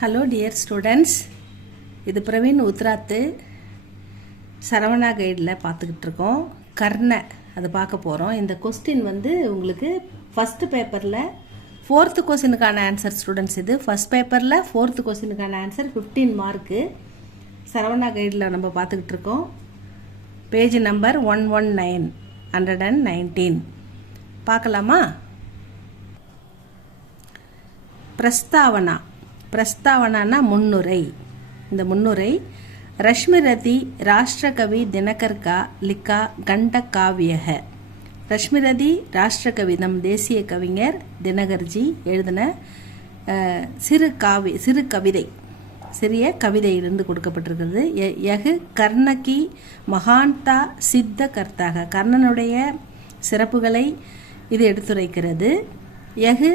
Hello dear students, இது பிரவீன் உத்ராத்து சரவணா கைடில் பார்த்துக்கிட்டு இருக்கோம். கர்ண அதை பார்க்க போகிறோம். இந்த கொஸ்டின் வந்து உங்களுக்கு ஃபஸ்ட்டு பேப்பரில் 4th கொஸ்டினுக்கான ஆன்சர் ஸ்டூடெண்ட்ஸ். இது ஃபஸ்ட் பேப்பரில் 4th கொஸ்டினுக்கான ஆன்சர் 15 மார்க்கு. சரவணா கைடில் நம்ம பார்த்துக்கிட்டு இருக்கோம். பேஜ் நம்பர் 119 பார்க்கலாமா? பிரஸ்தாவனா. பிரஸ்தாவனானா முன்னுரை. இந்த முன்னுரை ரஷ்மிரதி ராஷ்டிரகவி தினகர் கா லிக்கா கண்ட காவியக. ரஷ்மிரதி ராஷ்டிரகவி நம் தேசிய கவிஞர் தினகர்ஜி எழுதின சிறு கவிதை, சிறிய கவிதையிலிருந்து கொடுக்கப்பட்டிருக்கிறது. யகு கர்ணகி மகான்தா சித்த கர்த்தாக. கர்ணனுடைய சிறப்புகளை இது எடுத்துரைக்கிறது. யகு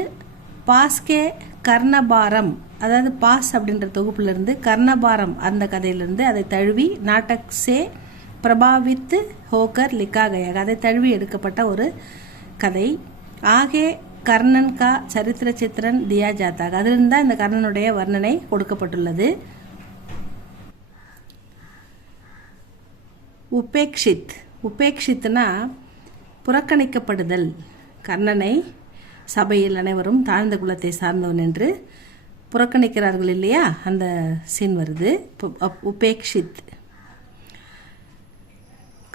பாஸ்கே கர்ணபாரம், அதாவது பாஸ் அப்படின்ற தொகுப்பிலிருந்து கர்ணபாரம் அந்த கதையிலிருந்து அதை தழுவி நாட்டக் சே பிரபாவித்து ஹோக்கர் லிக்கா கயாக, அதை தழுவி எடுக்கப்பட்ட ஒரு கதை. ஆகே கர்ணன் கா சரித்திர சித்திரன் தியா ஜாத்தாக, அதிலிருந்து தான் இந்த கர்ணனுடைய வர்ணனை கொடுக்கப்பட்டுள்ளது. உபேக்ஷித். உபேக்ஷித்னா புறக்கணிக்கப்படுதல். கர்ணனை சபையில் அனைவரும் தாழ்ந்த குலத்தை சார்ந்தவன் என்று புறக்கணிக்கிறார்கள் இல்லையா, அந்த சீன் வருது. உபேக்ஷித்.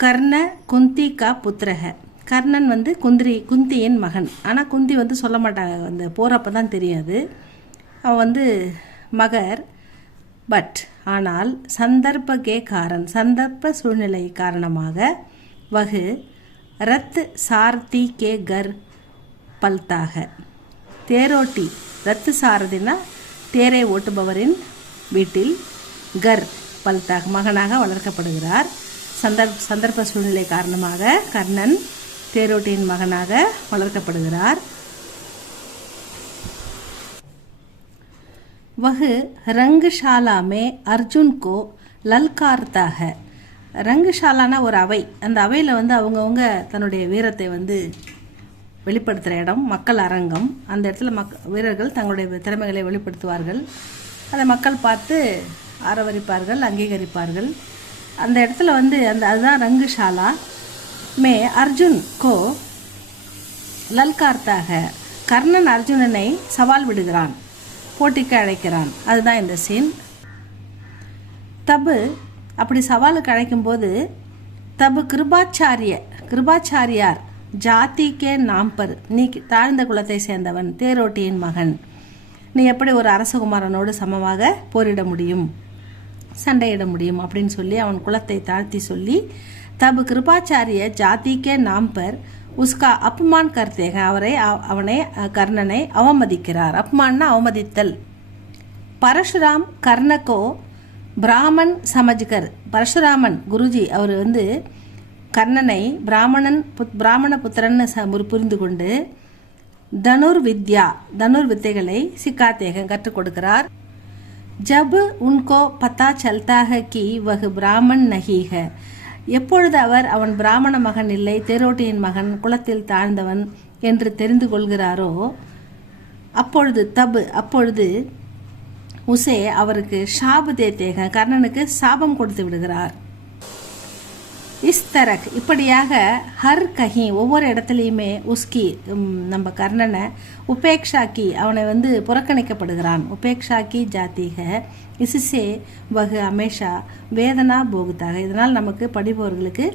கர்ண குந்தி கா புத்திரக. கர்ணன் வந்து குந்தியின் மகன். ஆனால் குந்தி வந்து சொல்ல மாட்டாங்க, அந்த போகிறப்ப தான் தெரியாது. அவன் வந்து மகர். பட் ஆனால் சந்தர்ப்ப சூழ்நிலை காரணமாக வகு ரத் சார்த்தி கே கர் பல்தாக. தேரோட்டி, ரத்து சாரதினா தேரை ஓட்டுபவரின் வீட்டில் கர் பல்தாக மகனாக வளர்க்கப்படுகிறார். சந்தர்ப்ப சூழ்நிலை காரணமாக கர்ணன் தேரோட்டியின் மகனாக வளர்க்கப்படுகிறார். வகு ரங்குஷாலா மே அர்ஜுன் கோ லல்கார்த்தாக. ரங்குஷாலானா ஒரு அவை. அந்த அவையில் வந்து அவங்கவுங்க தன்னுடைய வீரத்தை வந்து வெளிப்படுத்துகிற இடம், மக்கள் அரங்கம். அந்த இடத்துல வீரர்கள் தங்களுடைய திறமைகளை வெளிப்படுத்துவார்கள். அதை மக்கள் பார்த்து ஆரவரிப்பார்கள், அங்கீகரிப்பார்கள். அந்த இடத்துல வந்து அதுதான் ரங்குஷாலா. மே அர்ஜுன் கோ லல்கார்த்தாக. கர்ணன் அர்ஜுனனை சவால் விடுகிறான், போட்டிக்கு அழைக்கிறான். அதுதான் இந்த சீன். தபு அப்படி சவாலுக்கு அழைக்கும்போது தபு கிருபாச்சாரியார் ஜாதிக்கே நாம்பர், நீ தாழ்ந்த குலத்தை சேர்ந்தவன், தேரோட்டியின் மகன், நீ எப்படி ஒரு அரசகுமாரனோடு சமமாக போரிட முடியும், சண்டையிட முடியும் அப்படின்னு சொல்லி அவன் குலத்தை தாழ்த்தி சொல்லி தபு கிருபாச்சாரிய ஜாதிக்கே நாம்பர் உஸ்கா அப்மான் கர்த்தேக. அவனை கர்ணனை அவமதிக்கிறார். அப்மான்னா அவமதித்தல். பரசுராம் கர்ணகோ பிராமன் சமஜ்கர். பரசுராமன் குருஜி அவர் வந்து கர்ணனை பிராமண புத்திரன்னு புரிந்து கொண்டு தனுர் வித்தைகளை சிக்காத்தேக கற்றுக் கொடுக்கிறார். ஜப் உன்கோ பத்தா சல்தாக கி வகு பிராமன் நஹீக. எப்பொழுது அவன் பிராமண மகன் இல்லை, தேரோட்டியின் மகன், குலத்தில் தாழ்ந்தவன் என்று தெரிந்து கொள்கிறாரோ அப்பொழுது உசே அவருக்கு ஷாபு தேத்தேக, கர்ணனுக்கு சாபம் கொடுத்து விடுகிறார். இஸ்தரக் இப்படியாக ஹர் கஹி ஒவ்வொரு இடத்துலையுமே உஸ்கி நம்ம கர்ணனை உபேக்ஷாக்கி அவனை வந்து புறக்கணிக்கப்படுகிறான். உபேக்ஷாக்கி ஜாத்திக இசுசே வகு அமேஷா வேதனா போகுதாக. இதனால் நமக்கு படிப்பவர்களுக்கு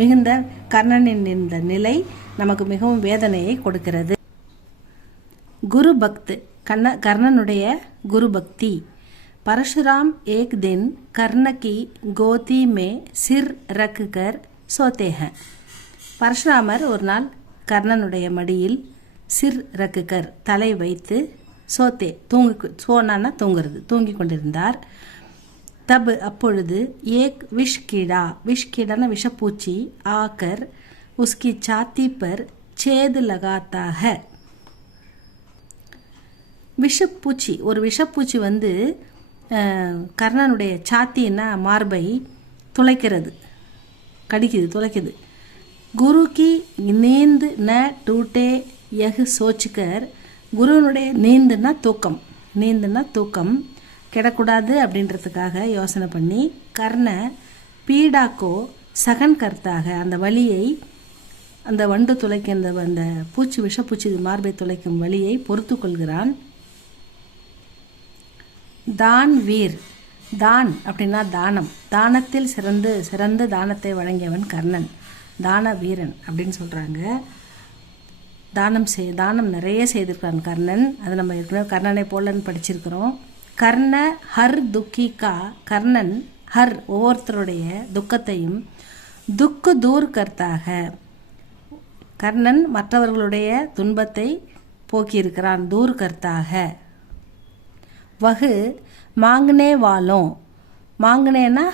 மிகுந்த கர்ணனின் இந்த நிலை நமக்கு மிகவும் வேதனையை கொடுக்கிறது. குரு பக்த். கர்ணனுடைய குரு பக்தி. परशुराम एक दिन कर्ण की गोदी में सिर रख कर सोते हैं. பரசுராமர் ஒரு நாள் கர்ணனுடைய மடியில் சிர் ரக்குகர் தலை வைத்து சோத்தே சோனான்னா தூங்கி கொண்டிருந்தார். தப் அப்பொழுது ஏக் விஷக்கீடான விஷப்பூச்சி ஆக்கர் உஸ்கி சாத்தி பர் சேது லகாத்தா ஹை. ஒரு விஷப்பூச்சி வந்து கர்ணனுடைய சாத்தின்னா மார்பை துளைக்கிறது, துளைக்குது. குரு கி நீந்து ந டூட்டே யஹ் சோச்சுக்கர். குருவனுடைய நீந்துன்னா தூக்கம், கெடக்கூடாது அப்படின்றதுக்காக யோசனை பண்ணி கர்ண பீடாக்கோ சகன் கர்த்தாக அந்த வலியை, அந்த வண்டு துளைக்கின்ற அந்த விஷப்பூச்சி மார்பை துளைக்கும் வலியை பொறுத்து கொள்கிறான். தான் வீர், தான் அப்படின்னா தானம், தானத்தில் சிறந்து தானத்தை வழங்கியவன் கர்ணன், தான வீரன் அப்படின்னு சொல்கிறாங்க. தானம் நிறைய செய்திருக்கான் கர்ணன். அது நம்ம ஏற்கனவே கர்ணனை போலன்னு படிச்சிருக்கிறோம். கர்ண ஹர் துக்கிகா, கர்ணன் ஹர் ஒவ்வொருத்தருடைய துக்கத்தையும் துக்கு தூர் கர்த்தாக, கர்ணன் மற்றவர்களுடைய துன்பத்தை போக்கியிருக்கிறான், தூர் கர்த்தாக. வகு மாங்கனே வாலும், மாங்கனேனா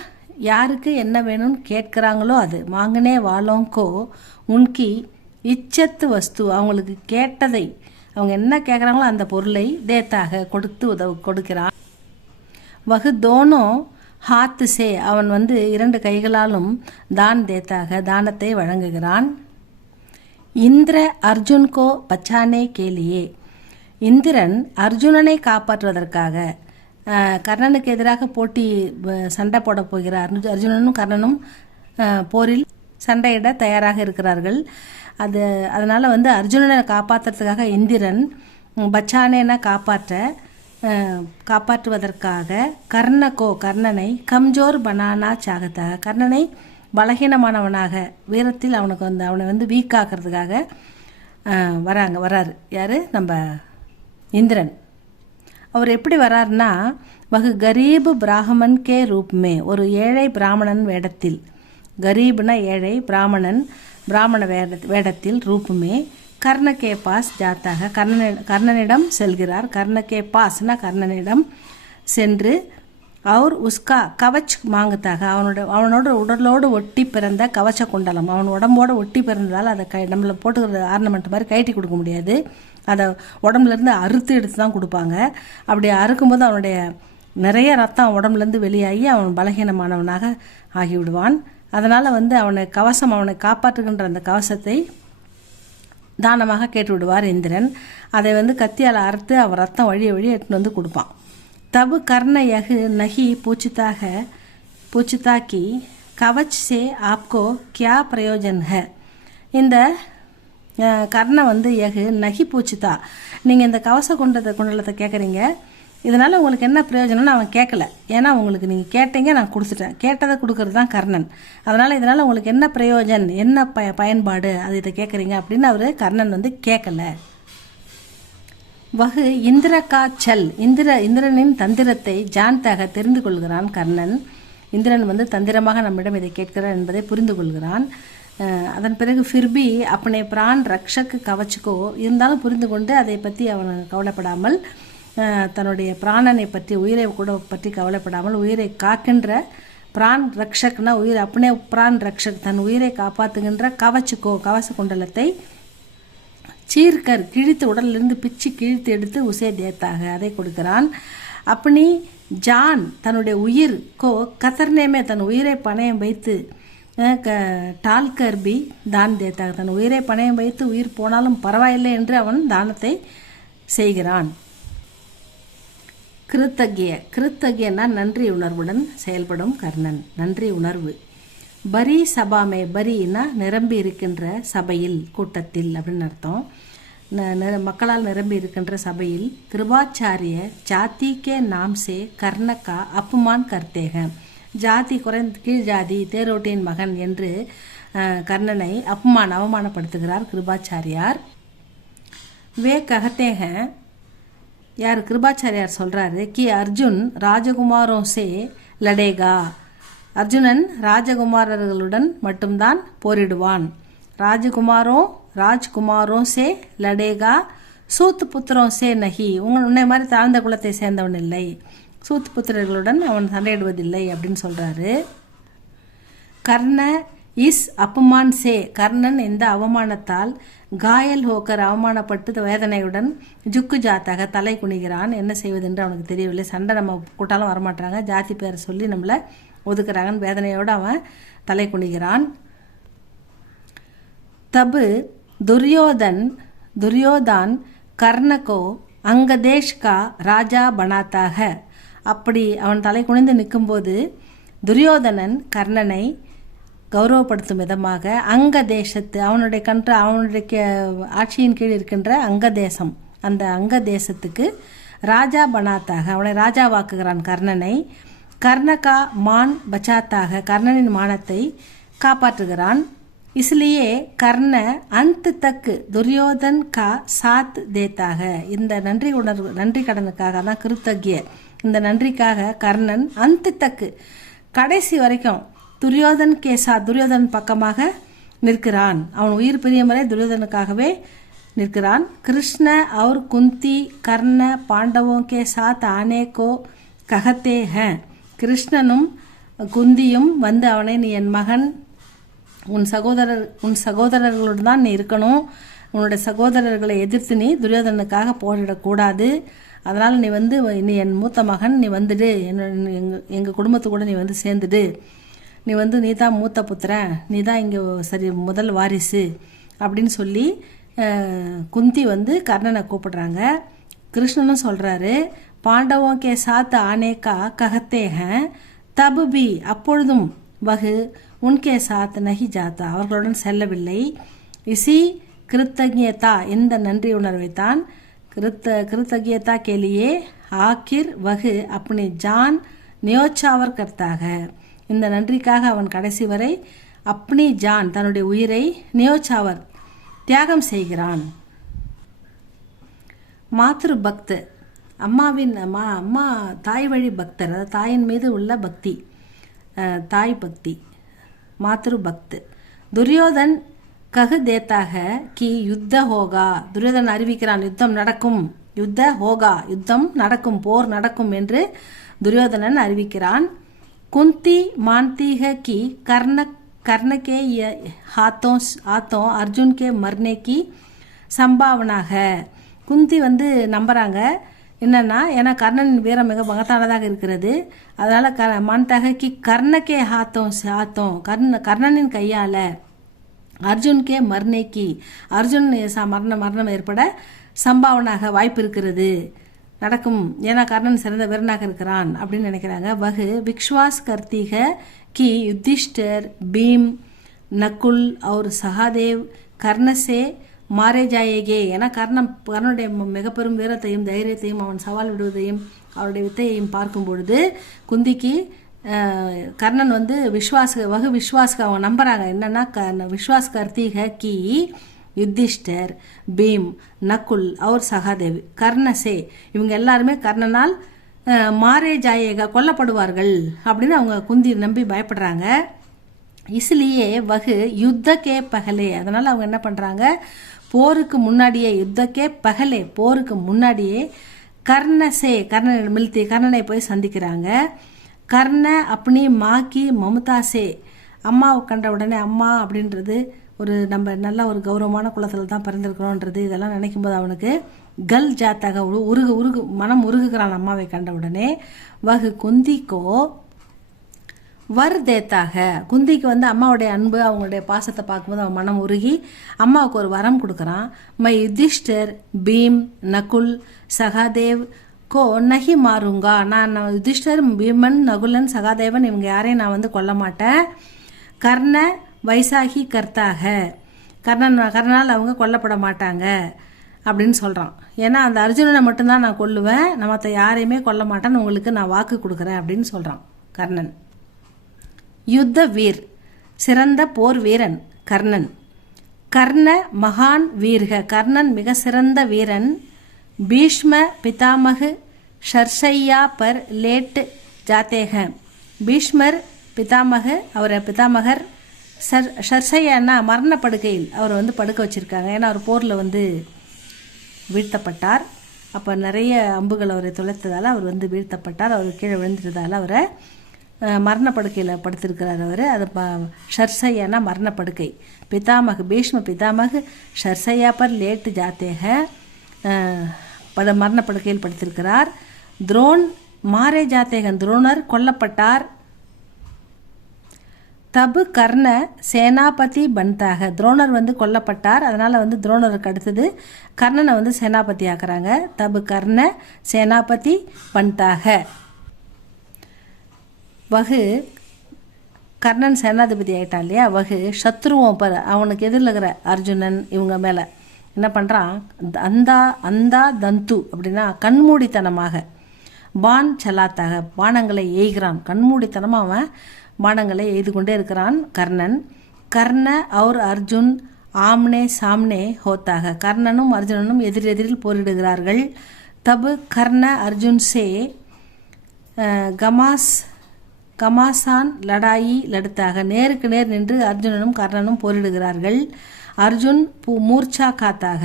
யாருக்கு என்ன வேணும்னு கேட்குறாங்களோ அது, மாங்கனே வாலோங்கோ உன்கி இச்சத்து வஸ்து, அவங்களுக்கு கேட்டதை, அவங்க என்ன கேட்குறாங்களோ அந்த பொருளை தேத்தாக கொடுக்கிறான். வகு தோனோ ஹாத்து சே, அவன் 2 கைகளாலும் தான் தேத்தாக தானத்தை வழங்குகிறான். இந்திர அர்ஜுன்கோ பச்சானே கேலியே, இந்திரன் அர்ஜுனனை காப்பாற்றுவதற்காக கர்ணனுக்கு எதிராக சண்டை போட போகிறார். அர்ஜுனனும் கர்ணனும் போரில் சண்டையிட தயாராக இருக்கிறார்கள். அதனால் அர்ஜுனனை காப்பாற்றுறதுக்காக இந்திரன் பச்சானேனா காப்பாற்றுவதற்காக கர்ணனை கம்ஜோர் பனானா சாகத்தாக, கர்ணனை பலகீனமானவனாக, வீரத்தில் அவனை வீக்காக்குறதுக்காக வராரு. யார்? நம்ம இந்திரன். அவர் எப்படி வராருன்னா, வகு கரீப் பிராமணன் கே ரூப்மே, ஒரு ஏழை பிராமணன் வேடத்தில், கரீப்னா ஏழை, பிராமண வேடத்தில், ரூப்புமே கர்ண கே பாஸ் ஜாத்தாக, கர்ணனிடம் செல்கிறார். கர்ண கே பாஸ்னா கர்ணனிடம் சென்று அவர் உஸ்கா கவச் மாங்கத்தாக, அவனோட உடலோடு ஒட்டி பிறந்த கவச்ச குண்டலம், அவன் உடம்போடு ஒட்டி பிறந்ததால் அதை நம்மளை போட்டுக்கிற ஆர்னமெண்ட் மாதிரி கழட்டி கொடுக்க முடியாது, அதை உடம்புலேருந்து அறுத்து எடுத்து தான் கொடுப்பாங்க. அப்படி அறுக்கும்போது அவனுடைய நிறைய ரத்தம் உடம்புலேருந்து வெளியாகி அவன் பலகீனமானவனாக ஆகிவிடுவான். அதனால் அவனை காப்பாற்றுகின்ற அந்த கவசத்தை தானமாக கேட்டு விடுவார் இந்திரன். அதை கத்தியால் அறுத்து அவன் ரத்தம் வழிய எடுத்துன்னு கொடுப்பான். தபு கர்ண யகு நகி பூச்சித்தாக்கி கவச் சே ஆப்கோ கியா பிரயோஜன் ஹை, இந்த கர்ண யகு நகி பூச்சித்தா, நீங்கள் இந்த கவச குண்டலத்தை கேட்குறீங்க, இதனால் உங்களுக்கு என்ன பிரயோஜனம்னு அவன் கேட்கல. ஏன்னா உங்களுக்கு நீங்கள் கேட்டீங்க, நான் கொடுத்துட்டேன், கேட்டதை கொடுக்கறது தான் கர்ணன். அதனால் இதனால் உங்களுக்கு என்ன பிரயோஜன், என்ன பயன்பாடு, அது இதை கேட்குறீங்க அப்படின்னு அவர் கர்ணன் கேட்கல. வகு இந்திரகா சல், இந்திரனின் தந்திரத்தை ஜான்தாக தெரிந்து கொள்கிறான் கர்ணன். இந்திரன் தந்திரமாக நம்மிடம் இதை கேட்கிறார் என்பதை புரிந்து கொள்கிறான். அதன் பிறகு ஃபிர்பி அப்பனே பிரான் ரக்ஷக்கு கவச்சுக்கோ, இருந்தாலும் புரிந்து கொண்டு அதை பற்றி அவன் கவலைப்படாமல், தன்னுடைய பிராணனை பற்றி, உயிரை கூட பற்றி கவலைப்படாமல், உயிரை காக்கின்ற பிரான் ரக்ஷக்னா உயிர், அப்பனே பிரான் ரக்ஷக், தன் உயிரை காப்பாற்றுகின்ற கவச குண்டலத்தை சீர்கர் கிழித்து, உடலிலிருந்து பிச்சு கிழித்து எடுத்து உசே தேத்தாக அதை கொடுக்கிறான். அப்படி ஜான் தன்னுடைய உயிர் கத்தர்னேமே, தன் உயிரை பணயம் வைத்து டால்கர்பி தான் தேத்தாக, தன் உயிரை பணயம் வைத்து உயிர் போனாலும் பரவாயில்லை என்று அவன் தானத்தை செய்கிறான். கிருத்தகியனா நன்றி உணர்வுடன் செயல்படும் கர்ணன், நன்றி உணர்வு. பரி சபாமே, பரினா நிரம்பி இருக்கின்ற சபையில், கூட்டத்தில் அப்படின்னு அர்த்தம். மக்களால் நிரம்பி இருக்கின்ற சபையில் கிருபாச்சாரிய ஜாதி கே நாம் சே கர்ணக்கா அப்புமான் கர்த்தேக, ஜாதி கீழ் ஜாதி தேரோட்டியின் மகன் என்று கர்ணனை அவமானப்படுத்துகிறார் கிருபாச்சாரியார். வே கஹத்தேக, யார்? கிருபாச்சாரியார் சொல்கிறாரு, கி அர்ஜுன் ராஜகுமாரோ சே லடேகா, அர்ஜுனன் ராஜகுமாரர்களுடன் மட்டும்தான் போரிடுவான். ராஜ்குமாரோ சே லடேகா சூத் புத்திரோ சே நகி, உன்னை மாதிரி தாழ்ந்த குலத்தை சேர்ந்தவன் இல்லை, சூத் புத்திரர்களுடன் அவன் சண்டையிடுவதில்லை அப்படின்னு சொல்கிறாரு. கர்ண இஸ் அப்புமான் சே, கர்ணன் இந்த அவமானத்தால் காயல் ஹோக்கர், அவமானப்பட்டு வேதனையுடன் ஜுக்கு ஜாத்தாக தலை குனிகிறான். என்ன செய்வதென்று அவனுக்கு தெரியவில்லை. சண்டை நம்ம கூட்டாலும் வரமாட்டாங்க, ஜாதி பேரை சொல்லி நம்மளை ஒதுக்குறாங்கன்னு வேதனையோடு அவன் தலை குனிகிறான். தபு துரியோதான் கர்ணகோ அங்கதேஷ் கா ராஜா பனாத்தாக, அப்படி அவன் தலை குனிந்து நிற்கும்போது துரியோதனன் கர்ணனை கௌரவப்படுத்தும் விதமாக அங்க தேசத்து அவனுடைய ஆட்சியின் கீழ் இருக்கின்ற அங்க தேசம், அந்த அங்க தேசத்துக்கு ராஜா பனாத்தாக அவனை ராஜாவாக்குகிறான் கர்ணனை. கர்ணகா மான் பச்சாத்தாக கர்ணனின் மானத்தை காப்பாற்றுகிறான். इसलिए கர்ண அந்த தக்கு துரியோதன் கா சாத் தேத்தாக. இந்த நன்றி கடனுக்காக தான் கிருத்தகிய, இந்த நன்றிக்காக கர்ணன் அந்த தக்கு கடைசி வரைக்கும் துரியோதன் பக்கமாக நிற்கிறான். அவன் உயிர் பிரியும் வரை துரியோதனுக்காகவே நிற்கிறான். கிருஷ்ண और कुंती கர்ண பாண்டவோं के साथ आने को कहते हैं. கிருஷ்ணனும் குந்தியும் வந்து அவனை, நீ என் மகன், உன் சகோதரர்களோடு தான் நீ இருக்கணும், உன்னுடைய சகோதரர்களை எதிர்த்து நீ துரியோதனுக்காக போரிடக்கூடாது, அதனால் நீ என் மூத்த மகன், நீ வந்துடு, எங்கள் குடும்பத்து கூட நீ வந்து சேர்ந்துடு, நீ தான் மூத்த புத்திரன், நீ தான் இங்கே சரி முதல் வாரிசு அப்படின்னு சொல்லி குந்தி வந்து கர்ணனை கூப்பிடுறாங்க. கிருஷ்ணனும் சொல்கிறாரு, பாண்டவோं के साथ आने का कहते हैं तब भी, அப்பொழுதும் வகு உன்கே சாத் நஹி ஜாத்தா, அவர்களுடன் செல்லவில்லை. இசி கிருத்தஜ்யதா, இந்த நன்றி உணர்வைத்தான் கிருத்தஜ்யதா கேலியே ஆக்கிர் வகு அப்படி ஜான் நியோச்சாவர் கர்த்தாக, இந்த நன்றிக்காக அவன் கடைசி வரை அப்படி ஜான் தன்னுடைய உயிரை நியோச்சாவர் தியாகம் செய்கிறான். மாத்ரு பக்த், அம்மா தாய் வழி பக்தர், அதாவது தாயின் மீது உள்ள பக்தி, தாய் பக்தி. மாத்ரு பக்த். துரியோதன் ககு தேத்தாக கி யுத்த ஹோகா, துரியோதன் அறிவிக்கிறான் யுத்தம் நடக்கும், யுத்த ஹோகா யுத்தம் நடக்கும், போர் நடக்கும் என்று துரியோதனன் அறிவிக்கிறான். குந்தி மான்தீக கி கர்ண கே हाथों अर्जुन के मरने की संभावना है. குந்தி வந்து நம்புறாங்க என்னன்னா, ஏன்னா கர்ணனின் வீரம் மிக மகத்தானதாக இருக்கிறது, அதனால மான்தகி கர்ணக்கே ஹாத்தோம் கர்ணனின் கையால் அர்ஜுன்கே மர்னேக்கி அர்ஜுன் மரணம் ஏற்பட சம்பாவனாக வாய்ப்பு இருக்கிறது, நடக்கும், ஏன்னா கர்ணன் சிறந்த வீரனாக இருக்கிறான் அப்படின்னு நினைக்கிறாங்க. வகு விக்ஷ்வாஸ் கர்த்திக கி யுதிஷ்டர் பீம் நகுல் और சகாதேவ் கர்ணசே மாரே ஜாயேகே, ஏன்னா கர்ணனுடைய மிக பெரும் வீரத்தையும் தைரியத்தையும் அவன் சவால் விடுவதையும் அவருடைய வித்தையையும் பார்க்கும் பொழுது குந்திக்கு கர்ணன் வந்து விஸ்வாஸ்க்கு அவங்க நம்புறாங்க. என்னன்னா விஸ்வாஸ் கர்த்திக கி யுதிஷ்டர் பீம் நகுல் और சகாதேவ் கர்ணசே, இவங்க எல்லாருமே கர்ணனால் மாரே ஜாயேகா கொல்லப்படுவார்கள் அப்படின்னு அவங்க குந்தி நம்பி பயப்படுறாங்க. இஸ்லியே வகு யுத்தக்கே பகலே, அதனால அவங்க என்ன பண்றாங்க, போருக்கு முன்னாடியே யுத்தக்கே பகலே போருக்கு முன்னாடியே கர்ணனை போய் சந்திக்கிறாங்க. கர்ண அப்படி மாக்கி மமுதாசே, அம்மாவை கண்ட உடனே, அம்மா அப்படின்றது ஒரு நம்ம நல்ல ஒரு கௌரவமான குலத்தில் தான் பிறந்திருக்கிறோன்றது இதெல்லாம் நினைக்கும் போது அவனுக்கு கல் ஜாத்தாக மனம் உருகுகிறான் அம்மாவை கண்ட உடனே. வகு குந்திக்கோ வர் தேத்தாக, குந்திக்கு வந்து அம்மாவுடைய அன்பு அவங்களுடைய பாசத்தை பார்க்கும்போது அவன் மனம் உருகி அம்மாவுக்கு ஒரு வரம் கொடுக்குறான். மை யுதிஷ்டர் பீம் நகுல் சகாதேவ் கோ நகி மாறுங்கா, நான் யுதிஷ்டர் பீமன் நகுலன் சகாதேவன் இவங்க யாரையும் நான் வந்து கொல்ல மாட்டேன். கர்ண வைசாகி கர்த்தாக, கர்ணனால் அவங்க கொல்லப்பட மாட்டாங்க அப்படின்னு சொல்கிறான். ஏன்னா அந்த அர்ஜுனனை மட்டும்தான் நான் கொல்லுவேன், நான் மற்ற யாரையுமே கொல்ல மாட்டேன்னு உங்களுக்கு நான் வாக்கு கொடுக்குறேன் அப்படின்னு சொல்கிறான் கர்ணன். யுத்த வீர், சிறந்த போர் வீரன் கர்ணன். கர்ண மகான் வீர்க, கர்ணன் மிக சிறந்த வீரன். பீஷ்ம பிதாமகு ஷர்ஷையா பர் லேட் ஜாத்தேக, பீஷ்மர் பிதாமகர் ஷர்ஷையானா மரணப்படுக்கையில் அவரை வந்து படுக்க வச்சிருக்காங்க. ஏன்னா அவர் போரில் வந்து வீழ்த்தப்பட்டார், அப்போ நிறைய அம்புகள் அவரை துளைத்ததால் அவர் வந்து வீழ்த்தப்பட்டார், அவர் கீழே விழுந்துட்டதால் அவரை மரணப்படுக்கையில் படுத்திருக்கிறார் அவர். அது ஷர்ஷையானா மரணப்படுக்கை. பீஷ்ம பிதாமக ஷர்ஷையா பர் லேட்டு ஜாத்தேக, மரணப்படுக்கையில் படுத்திருக்கிறார். துரோன் மாரே ஜாத்தேகன், துரோணர் கொல்லப்பட்டார். தபு கர்ண சேனாபதி பன்தாக, துரோணர் வந்து கொல்லப்பட்டார், அதனால் வந்து துரோணருக்கு அடுத்தது கர்ணனை வந்து சேனாபதி ஆக்குறாங்க. தபு கர்ண சேனாபதி பன்தாக. வகு கர்ணன் சேனாதிபதி ஆகிட்டான் இல்லையா, வகு சத்ருவம் அவனுக்கு எதிரில் இருக்கிற அர்ஜுனன் இவங்க மேலே என்ன பண்ணுறான், அந்தா தந்து அப்படின்னா கண்மூடித்தனமாக பான் சலாத்தாக பானங்களை எய்கிறான். கண்மூடித்தனமாக அவன் பானங்களை எய்து கொண்டே இருக்கிறான் கர்ணன். கர்ண और அர்ஜுன் ஆம்னே சாம்னே ஹோத்தாக, கர்ணனும் அர்ஜுனனும் எதிரெதிரில் போரிடுகிறார்கள். தபு கர்ண அர்ஜுன் சே கமாசான் லடாயி லடுத்தாக, நேருக்கு நேர் நின்று அர்ஜுனனும் கர்ணனும் போரிடுகிறார்கள். அர்ஜுன் மூர்ச்சா காத்தாக,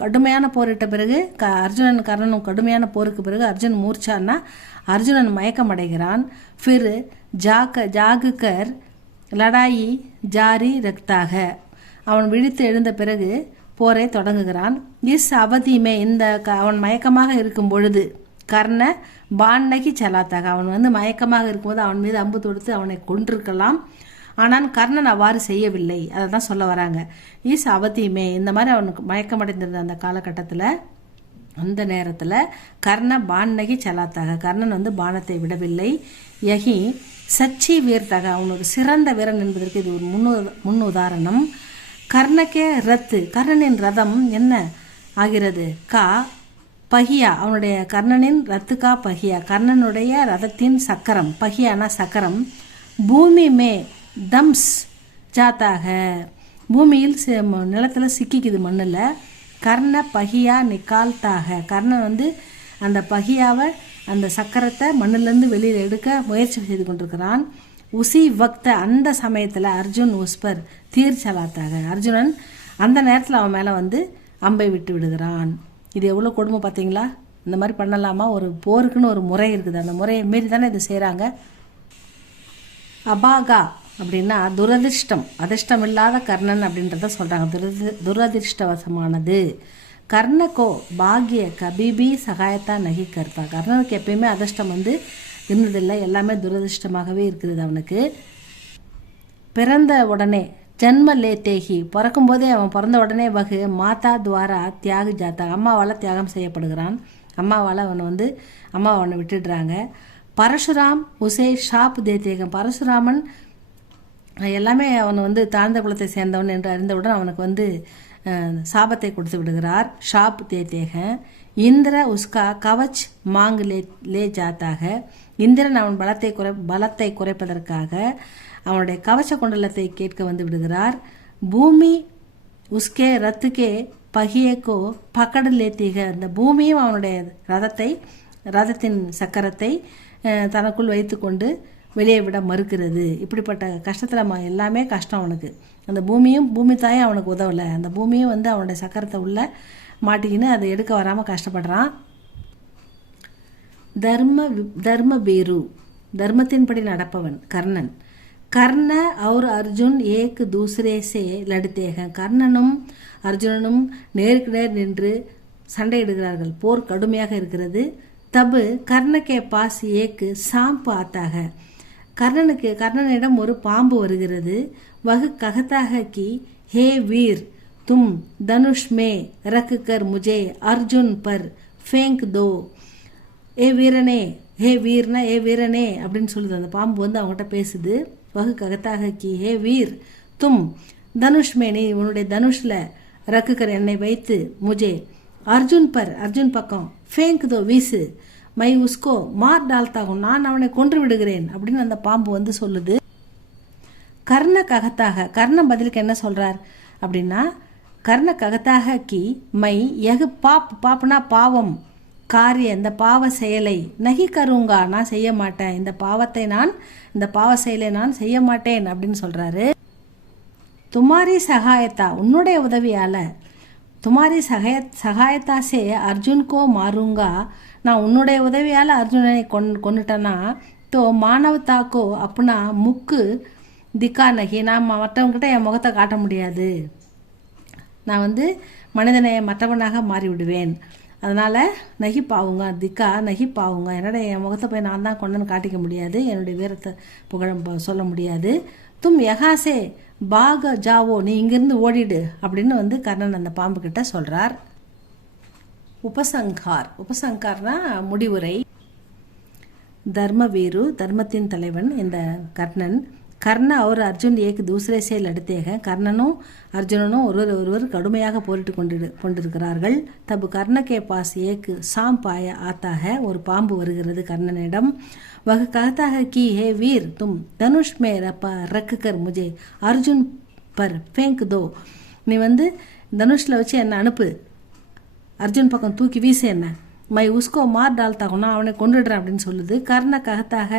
கடுமையான போரிட்ட பிறகு அர்ஜுனன் கர்ணனும் கடுமையான போருக்கு பிறகு அர்ஜுன் மூர்ச்சான்னா அர்ஜுனன் மயக்கமடைகிறான். ஃபிர் ஜாகுகர் லடாயி ஜாரி ரக்தாக, அவன் விழித்து எழுந்த பிறகு போரை தொடங்குகிறான். இஸ் அவதியுமே, இந்த அவன் மயக்கமாக இருக்கும் பொழுது கர்ண பான்னகி சலாத்தாக, அவன் மயக்கமாக இருக்கும்போது அவன் மீது அம்பு தொடுத்து அவனை கொன்றிருக்கலாம். ஆனால் கர்ணன் அவ்வாறு செய்யவில்லை. அதை தான் சொல்ல வராங்க. ஈஸ் அவதியுமே, இந்த மாதிரி அவனுக்கு மயக்கமடைந்திருந்த அந்த காலகட்டத்தில் அந்த நேரத்தில் கர்ண பான்னகி சலாத்தாக, கர்ணன் பானத்தை விடவில்லை. யகி சச்சி வீர்த்தாக, அவனுக்கு சிறந்த வீரன் என்பதற்கு இது ஒரு முன் உதாரணம். கர்ணக்கே ரத்து, கர்ணனின் ரதம் என்ன ஆகிறது, கா பகியா, அவனுடைய கர்ணனின் ரத்துக்கா பகியா, கர்ணனுடைய ரதத்தின் சக்கரம், பகியானா சக்கரம், பூமி மே தம்ஸ் ஜாத்தாக, பூமியில் நிலத்தில் சிக்கிக்குது மண்ணில். கர்ண பகியா நிக்கால்தாக, கர்ணன் அந்த பகியாவை அந்த சக்கரத்தை மண்ணிலேருந்து வெளியில் எடுக்க முயற்சி செய்து கொண்டிருக்கிறான். உசி வக்த, அந்த சமயத்தில் அர்ஜுன் உஸ்பர் தீர் சலாத்தாக, அர்ஜுனன் அந்த நேரத்தில் அவன் மேலே அம்பை விட்டு விடுகிறான். இது எவ்வளோ கொடுமை பார்த்தீங்களா? இந்த மாதிரி பண்ணலாமா? ஒரு போருக்குன்னு ஒரு முறை இருக்குது, அந்த முறையை மீறி தானே இது செய்கிறாங்க. அபாகா அப்படின்னா துரதிர்ஷ்டம், அதிர்ஷ்டம் இல்லாத கர்ணன் அப்படின்றத சொல்கிறாங்க. துரதிர்ஷ்டவசமானது. கர்ணக்கோ பாக்ய கபிபி சகாயத்தா நகி கர்த்தா, கர்ணனுக்கு எப்பயுமே அதிர்ஷ்டம் இருந்ததில்லை, எல்லாமே துரதிர்ஷ்டமாகவே இருக்கிறது அவனுக்கு. பிறந்த உடனே ஜன்ம லே தேகி, பிறக்கும்போதே அவன் பிறந்த உடனே வகு மாதா துவாரா தியாகு ஜாத்தா, அம்மாவால் தியாகம் செய்யப்படுகிறான். அம்மாவால் அவனை விட்டுடுறாங்க. பரசுராம் உசே ஷாப் தேத்தேகம், பரசுராமன் எல்லாமே அவன் தாழ்ந்த குலத்தை சேர்ந்தவன் என்று அறிந்தவுடன் அவனுக்கு சாபத்தை கொடுத்து விடுகிறார். ஷாப் தேத்தேக. இந்திர உஸ்கா கவச் மாங் லே ஜாத்தாக, இந்திரன் அவன் பலத்தை குறைப்பதற்காக அவனுடைய கவச்ச குண்டலத்தை கேட்க விடுகிறார். பூமி உஸ்கே ரத்துக்கே பகியேக்கோ பக்கடு லேத்தீக, இந்த பூமியும் அவனுடைய ரதத்தின் சக்கரத்தை தனக்குள் வைத்து கொண்டு வெளியே விட மறுக்கிறது. இப்படிப்பட்ட கஷ்டத்தில் எல்லாமே கஷ்டம் அவனுக்கு. அந்த பூமி தாயும் அவனுக்கு உதவலை. அந்த பூமியும் அவனுடைய சக்கரத்தை உள்ள மாட்டிக்கின்னு அதை எடுக்க வராமல் கஷ்டப்படுறான். தர்ம பீரு, தர்மத்தின்படி நடப்பவன் கர்ணன். கர்ண और அர்ஜுன் ஏக் தூசரே சே லடுத்தேக, கர்ணனும் அர்ஜுனனும் நேருக்கு நேர் நின்று சண்டையிடுகிறார்கள். போர் கடுமையாக இருக்கிறது. தபு கர்ணக்கே பாஸ் ஏக்கு சாம்பு ஆத்தாக, கர்ணனிடம் ஒரு பாம்பு வருகிறது. வகு ககத்தாக கி ஹே வீர் தும் தனுஷ் மே ரக் கர் முஜே அர்ஜுன் பர் ஃபேங்க் தோ, ஏ வீரனே, ஹே வீர்னா ஏ வீரனே அப்படின்னு சொல்லுது. அந்த பாம்பு அவங்ககிட்ட பேசுது. வகு ககத்தாக கி ஹே வீர் தும் தனுஷ் மே, நீ உன்னுடைய தனுஷில் ரக்குக்கர் என்னை வைத்து, முஜே அர்ஜுன் பர், அர்ஜுன் பக்கம், ஃபேங்க் தோ வீசு, மை உஸ்கோ மார் டால்தாகும், நான் அவனை கொன்று விடுகிறேன் அப்படின்னு அந்த பாம்பு சொல்லுது. கர்ண ககத்தாக, கர்ண பதிலுக்கு என்ன சொல்றார் அப்படின்னா, கர்ண ககத்தாக கி மை எகு பாப்னா பாவம், காரிய இந்த பாவ செயலை, நகி கருங்கா நான் செய்ய மாட்டேன், இந்த பாவ செயலை நான் செய்ய மாட்டேன் அப்படின்னு சொல்றாரு. துமாரி சகாயத்தா, உன்னுடைய உதவியால, துமாரி சகாயத்தா சே அர்ஜுன்கோ மாறுங்கா, நான் உன்னுடைய உதவியால் அர்ஜுனனை கொண்டுட்டேன்னா, தோ மானவத்தாக்கோ அப்படின்னா முக்கு திக்கா நகி, நான் மற்றவங்கிட்ட என் முகத்தை காட்ட முடியாது, நான் மனிதனை மற்றவனாக மாறிவிடுவேன், அதனால் நகி பாவுங்க திக்கா நகி பாவுங்க, என் முகத்தை போய் நான் தான் கொண்டுன்னு காட்டிக்க முடியாது, என்னுடைய வீரத்தை புகழ சொல்ல முடியாது. தும் யகாசே பாக ஜாவோ, நீ இங்கிருந்து ஓடிடு அப்படின்னு கர்ணன் அந்த பாம்பு கிட்ட சொல்றார். உபசங்கார்னா முடிவுரை. தர்மவீரு, தர்மத்தின் தலைவன் இந்த கர்ணன். கர்ண और अर्जुन एक दूसरे से लड़ते हैं. கர்ணனும் அர்ஜுனனும் ஒருவர் கடுமையாக போரிட்டு கொண்டிருக்கிறார்கள். தபு கர்ண கே பாஸ் ஏக் சாம்ப் ஆத்தா है. ஒரு பாம்பு வருகிறது கர்ணனிடம். वह कहता है कि हे वीर, तुम धनुष में रख कर मुझे अर्जुन पर फेंक दो. நீ தனுஷில் வச்சு என்ன அனுப்பு, அர்ஜுன் பக்கம் தூக்கி வீசு என்ன, மை உஸ்கோ மார் டால்தாகுனா அவனை கொண்டுடுறேன் அப்படின்னு சொல்லுது. கர்ண கஹத்தாக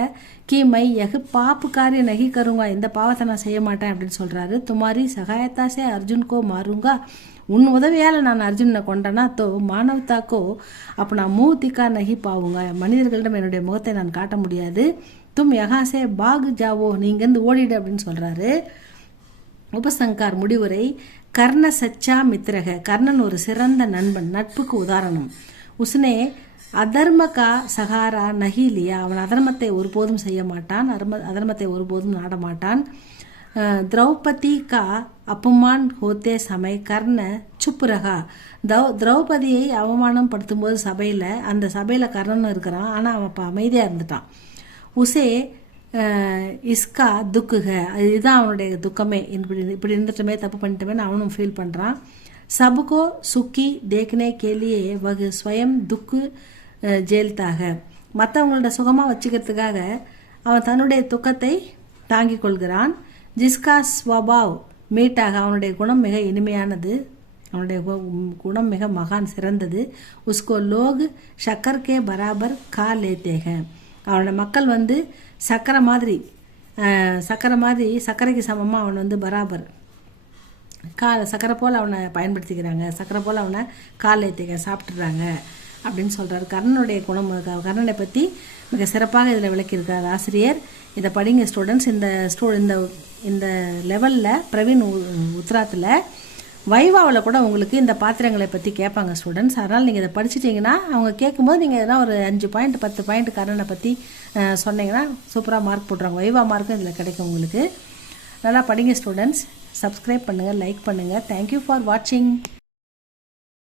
கி மை யகு பாப்பு காரிய நகி கருங்கா, இந்த பாவத்தை நான் செய்ய மாட்டேன் அப்படின்னு சொல்கிறாரு. துமாரி சகாயத்தாசே அர்ஜுன்கோ மாறுங்கா, உன் உதவியால் நான் அர்ஜுனை கொண்டேன்னா தோ மானவத்தாக்கோ அப்போ நான் மூத்திக்கா நகி பாவுங்க, மனிதர்களிடம் என்னுடைய முகத்தை நான் காட்ட முடியாது. தும் யகாசே பாகு ஜாவோ, நீங்கேருந்து ஓடிடு அப்படின்னு சொல்கிறாரு. உபசங்கார் முடிவுரை. கர்ண சச்சா மித்ரக, கர்ணன் ஒரு சிறந்த நண்பன், நட்புக்கு உதாரணம். உஸ்னே அதர்ம கா சகாரா நஹி லியா, அவன் அதர்மத்தை ஒருபோதும் செய்ய மாட்டான், அதர்மத்தை ஒருபோதும் நாட மாட்டான். திரௌபதி கா அபமான் ஹோத்தே சமய கர்ண சுப் ரகா, திரௌபதியை அவமானம் படுத்தும் போது சபையில், அந்த சபையில் கர்ணன் இருக்கிறான், ஆனால் அவன் இப்போ அமைதியாக இருந்துட்டான். உசே இஸ்கா துக்குக, இதுதான் அவனுடைய துக்கமே, இப்படி இருந்துட்டுமே தப்பு பண்ணிட்டுமே அவனும் ஃபீல் பண்ணுறான். सबको सुखी देखने के लिए वह स्वयं दुख ஜெயில்தாக, மற்றவங்களோட சுகமாக வச்சுக்கிறதுக்காக அவன் தன்னுடைய துக்கத்தை தாங்கிக் கொள்கிறான். ஜிஸ்கா ஸ்வபாவ் மீட்டாக, அவனுடைய குணம் மிக இனிமையானது, அவனுடைய குணம் மிக மகான் சிறந்தது. உஸ்கோ லோக் ஷக்கர் கே பராபர் கா லேத்தேக, அவனோட மக்கள் சக்கரை மாதிரி சர்க்கரைக்கு சமமாக அவன் பராபர் சக்கரை போல் அவனை பயன்படுத்திக்கிறாங்க, சக்கரை போல் அவனை காலையத்தை சாப்பிட்றாங்க அப்படின்னு சொல்கிறார். கர்ணனுடைய குணம், கர்ணனை பற்றி மிக சிறப்பாக இதில் விளக்கியிருக்கார் ஆசிரியர். இதை படிங்க ஸ்டூடெண்ட்ஸ். இந்த லெவலில் பிரவீன் உத்ராத்தில் வைவாவில் கூட உங்களுக்கு இந்த பாத்திரங்களை பற்றி கேட்பாங்க ஸ்டூடெண்ட்ஸ். அதனால் நீங்கள் இதை படிச்சிட்டிங்கன்னா அவங்க கேட்கும்போது நீங்கள் எதனா ஒரு 5 பாயிண்ட் 10 பாயிண்ட் கர்ணனை பற்றி சொன்னீங்கன்னா சூப்பராக மார்க் போட்டுருவாங்க. வைவா மார்க்கும் இதில் கிடைக்கும் உங்களுக்கு. நல்லா படிங்க ஸ்டூடெண்ட்ஸ். சப்ஸ்கிரைப் பண்ணுங்கள், லைக் பண்ணுங்கள். தேங்க்யூ ஃபார் வாட்சிங்.